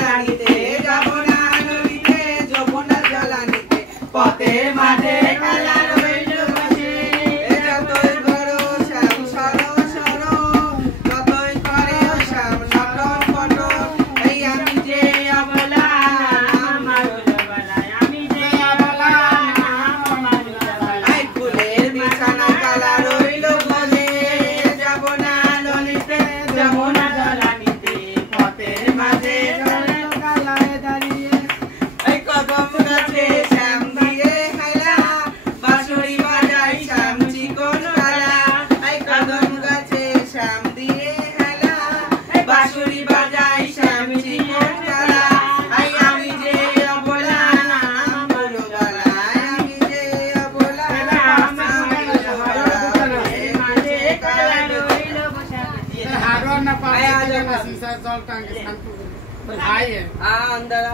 জ্বালানিতে যাব না নদীতে যমুনা জ্বালানিতে পথের মাঝে খেলা রইল বসে যতই করো শ্যাম সরো সরো ততই করে শ্যাম নটন পটন এই আমি যে অবলা আমার বেলায় আমি যে অবলা আমার বেলায় ফুলের বিছানায় কালা রইল বলে যাব না নদীতে যমুনা জ্বালানিতে পথের মাঝে কালায় দাঁড়িয়ে এই কদম গাছে শ্যাম দিয়ে খেলা বাঁশুড়ি বাজাই শ্যাম চিকন গলা এই কদম গাছে শ্যাম দিয়ে খেলা বাঁশুড়ি বাজাই শ্যাম চিকন গলা এই আমি যে অবলা আমার গলায় আমি যে অবলা আমার গলায় মাঝে কালা রইল বসে हारो ना पाए आ जाएगा शीशा जल टांग के अंदर